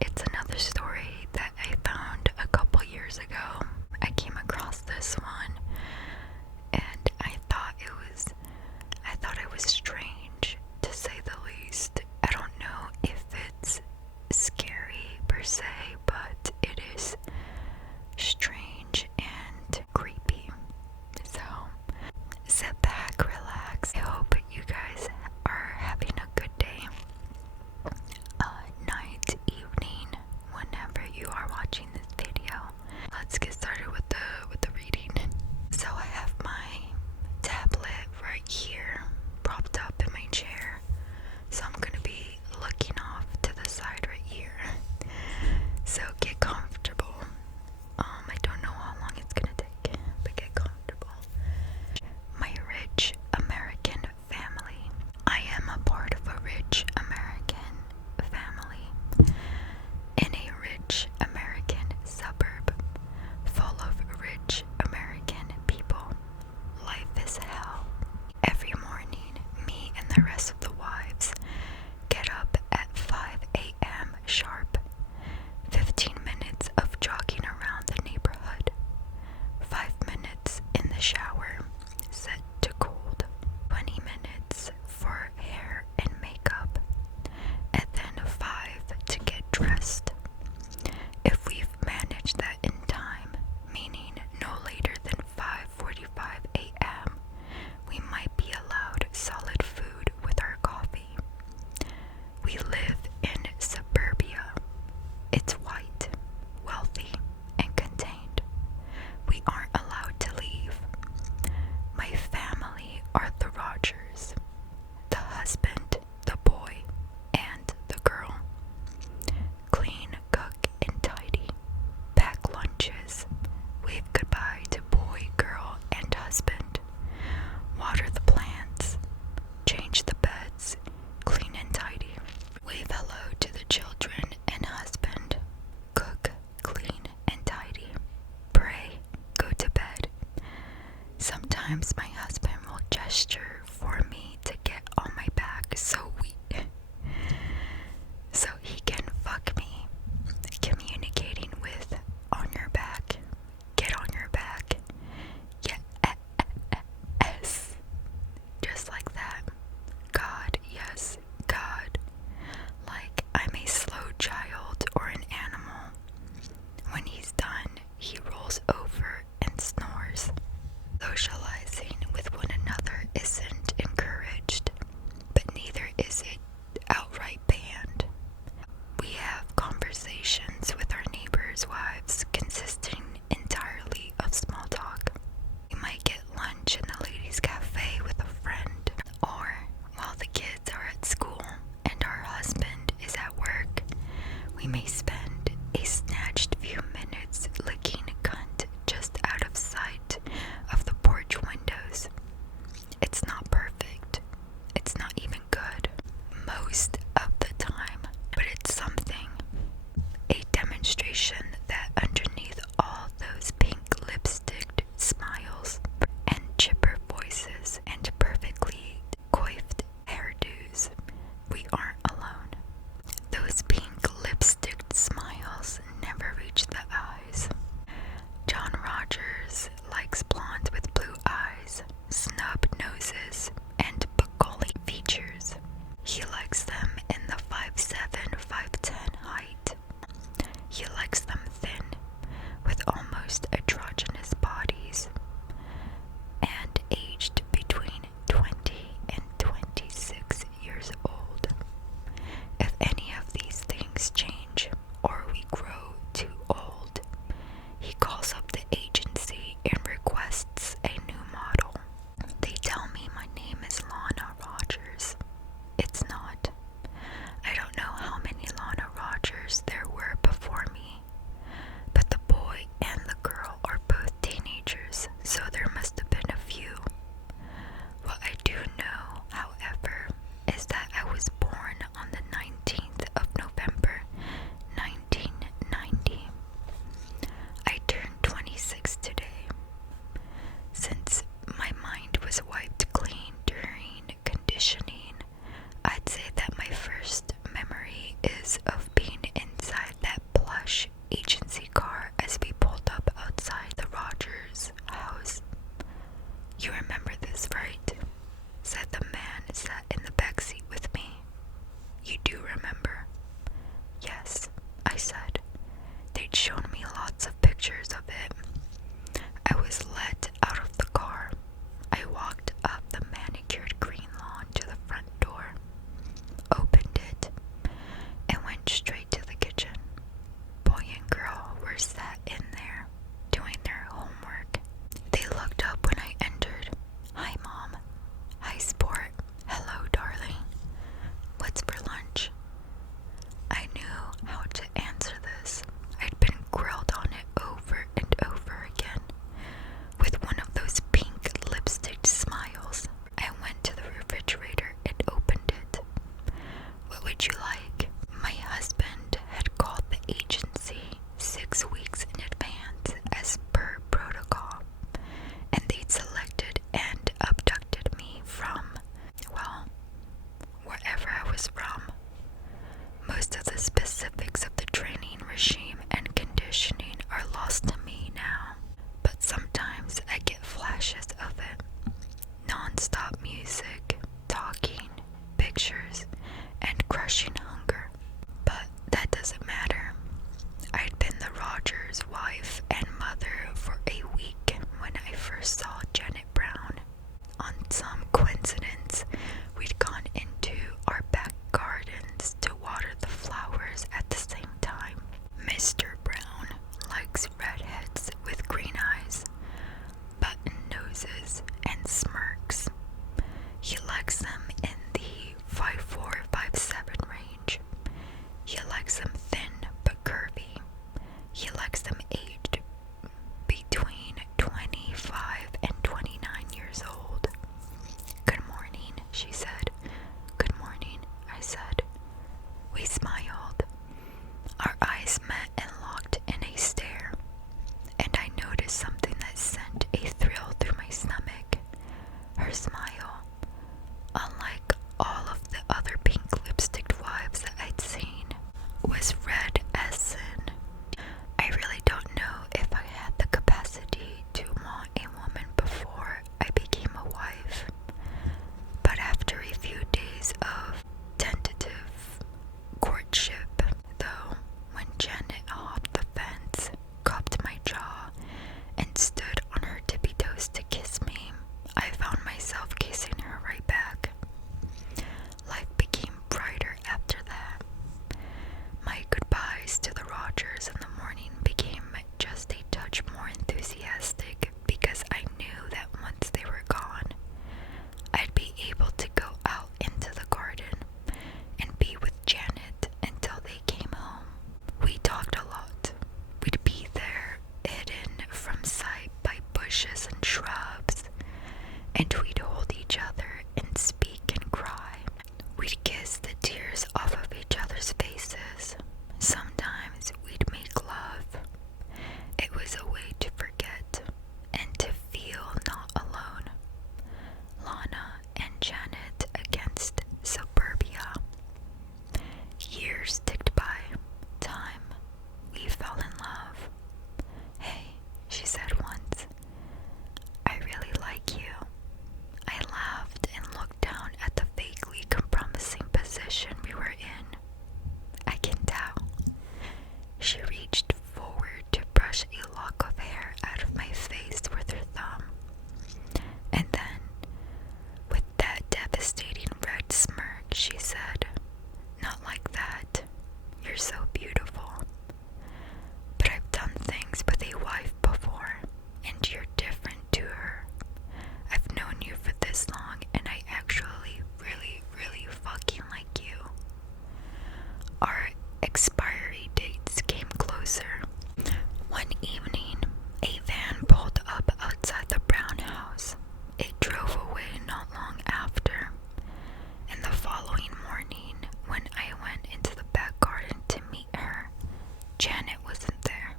It's another story that I found a couple years ago. I came across this one and I thought it was strange, to say the least. I don't know if it's scary per se, but it is strange and creepy. So sit back, relax. I hope you guys are having a good day, night, evening, whenever you are watching this video. Let's get started with the reading. So I have my tablet right here, propped up in my chair. So I'm gonna be looking off to the side right here. So get comfortable. I don't know how long it's gonna take, but get comfortable. My rich American family. I am a part of a rich American family in a rich American suburb full of rich American people. Life is hell. Every morning, me and the rest of the wives get up at 5 a.m. sharp. 15 minutes of jogging around the neighborhood. 5 minutes in the shower, set to cold. 20 minutes for hair and makeup. And then 5 to get dressed. If we've managed that in time, meaning no later than 5:45 a.m., we might be allowed solid food with our coffee. We live in suburbia. It's white, wealthy, and contained. We aren't allowed to leave. My family are the Rogers, the husband, the boy, and the girl. Clean, cook, and tidy. Pack lunches. Wave goodbye to boy, girl, and husband. Water the plants. Change the beds. Clean and tidy. Wave hello to the children and husband. Cook, clean, and tidy. Pray, go to bed. Sometimes my husband will gesture for me to get on my back so he can fuck me. Communicating with on your back. Get on your back. Yes. Just like that. God, yes, God. Like I'm a slow child or an animal. When he's done, he rolls over and snores. Socializing with one another isn't encouraged, but neither is it outright banned. We have conversations with our neighbors' wives consisting entirely of small talk. We might get lunch in the ladies' cafe with a friend, or while the kids are at school and our husband is at work, we may spend a snatched few minutes licking cunt just out of sight of the porch windows. It's not perfect. It's not even good most of the time, but it's something. A demonstration that underneath all those pink lipsticked smiles and chipper voices and perfectly coiffed hairdos, we aren't alone. Those pink lipsticked smiles never reach the eyes. John Rogers likes blondes with blue eyes, snub noses, and Bacoli features. He likes them in the 5'7", 5'10" height. He likes them thin, with almost androgynous bodies, and aged between 20 and 26 years old. If any of these things change, or we grow too old, he calls up the agency and requests a new model. They tell me my name is Lana Rogers. It's not. I don't know how many Lana Rogers there were before me, but the boy and the girl are both teenagers, so there must have been a few. What I do know, however, is that I was born on the 19th of November, 1990. I turned 26 today. Since my mind was wiped clean during conditioning, I'd say that my first memory is of being inside was red as sin. I really don't know if I had the capacity to want a woman before I became a wife, but after a few days of tentative courtship, though, when Janet hopped the fence, cupped my jaw, and stood on her tippy toes to kiss me, I found myself kissing her right back. Life became brighter after that. My goodbyes to the Rogers in the morning became just a touch more enthusiastic because I knew that once they were gone, I'd be able to go out into the garden and be with Janet until they came home. We talked a lot. We'd be there, hidden from sight by bushes and shrubs, and we'd hold each other and speak and cry. We'd kiss the tears off of each other's faces. Sometimes we'd make love. It was a way to forget and to feel not alone. Lana and Janet against suburbia. Years ticked by. Time. We fell in love. "Hey," she said once, "I really like you." I laughed and looked down at the vaguely compromising position we were in. "I can tell." She reached forward to brush a lock of hair out of my face with her thumb. And then, with that devastating red smirk, she said, "Not like that. You're so beautiful. But I've done things with a wife before, and you're different to her. I've known you for this long, and I actually really fucking like you." Our expiry dates came closer. One evening, a van pulled up outside the Brown house. It drove away not long after. And the following morning, when I went into the back garden to meet her, Janet wasn't there.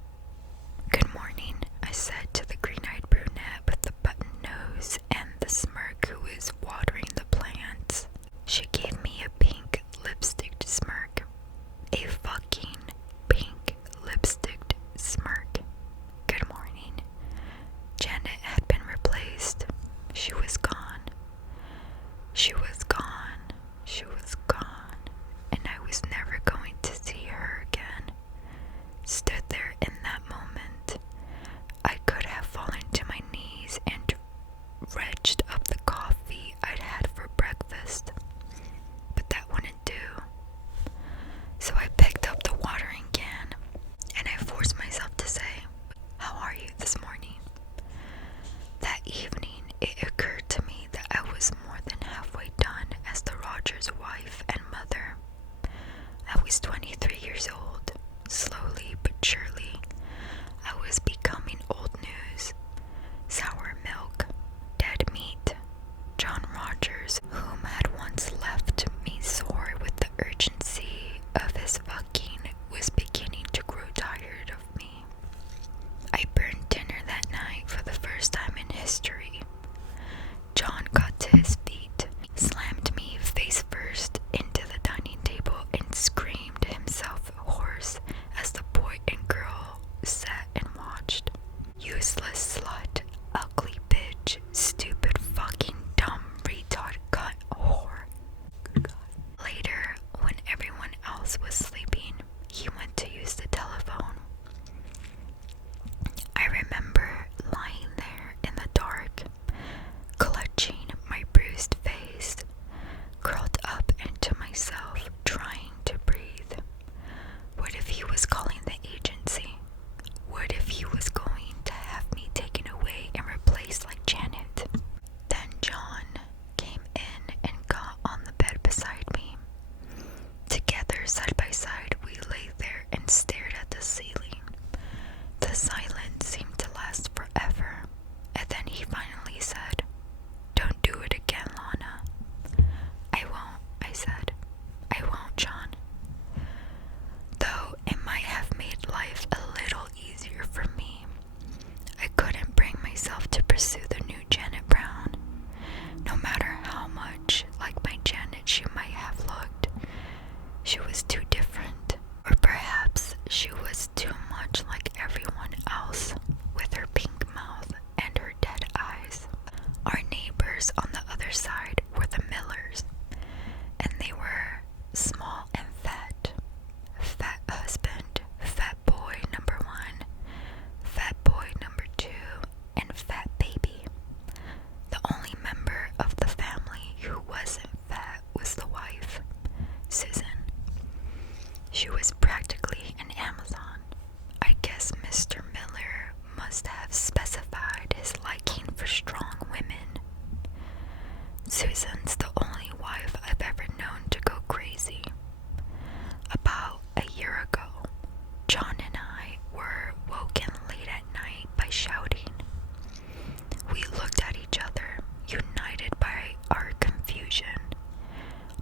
"Good morning," I said to the green-eyed brunette with the button nose and the smirk who was watering the plants. She gave me a pink lipsticked smirk. A fucking pink lipsticked smirk. "Good morning." Janet had been replaced. She was gone. She was gone. She was gone. And I was never going to see her again. Stood there in that moment. I could have fallen to my knees and retched up the coffee I'd had for breakfast. But that wouldn't do. So I picked up the watering can, and I forced myself to say, "How are you this morning?" That evening, it occurred to me that I was more than halfway done as the Rogers' wife and mother. I was 23 years old. Slowly but surely, I was becoming old news. Sour milk, dead meat. John Rogers, whom had once left me sore with the urgency of his fucking, was beginning to grow tired of me. I burned dinner that night for the first time in history. John got to his feet, slammed me face first into the dining table, and screamed himself hoarse as the boy and girl sat and watched. "Useless slut, ugly bitch, stupid fucking dumb retard cunt whore." Good God. Later, when everyone else was sleeping, he went to use the telephone. I remember lying there in the dark, She was practically an Amazon. I guess Mr. Miller must have specified his liking for strong women. Susan's the only wife I've ever known to go crazy. About a year ago, John and I were woken late at night by shouting. We looked at each other, united by our confusion,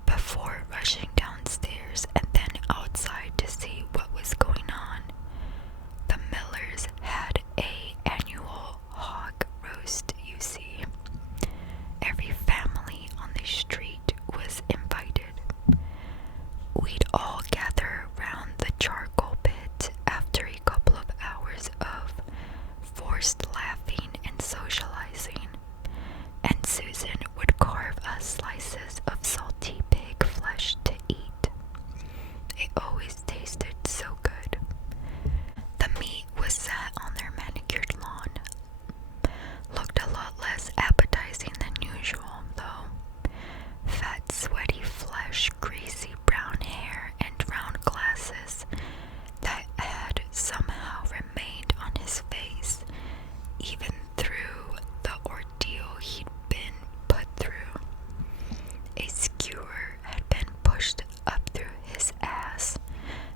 before rushing downstairs and then outside to see what was going on. The Millers had a annual hog roast, you see. Every family on the street was invited. We'd all gather round the charcoal pit after a couple of hours of forced laughing and socializing, and Susan would carve us slices of salty pig flesh to eat. It always tasted so good. The meat was sat on their manicured lawn. Looked a lot less appetizing than usual, though. Fat, sweaty flesh, greasy brown hair, and round glasses that had somehow remained on his face, even through the ordeal he'd been put through. A skewer had been pushed up through his ass,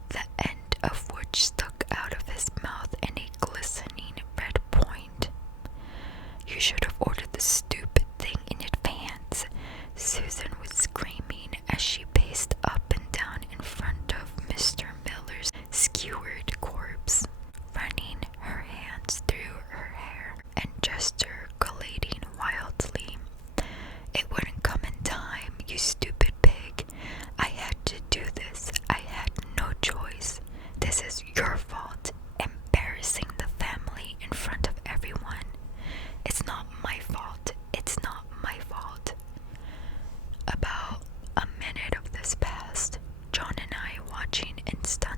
the end of which stuck out of his mouth in a glistening red point. You should have ordered the stupid thing in advance, Susan was screaming as she paced up and down in front of Mr. Miller's skewered corpse, running her hands through her hair and gesticulating wildly. It wouldn't come in time, you stupid pig. I had to do this. I had no choice. This is your fault. Embarrassing the family in front of everyone. It's not my fault. It's not my fault. About a minute of this passed, John and I watching in stunned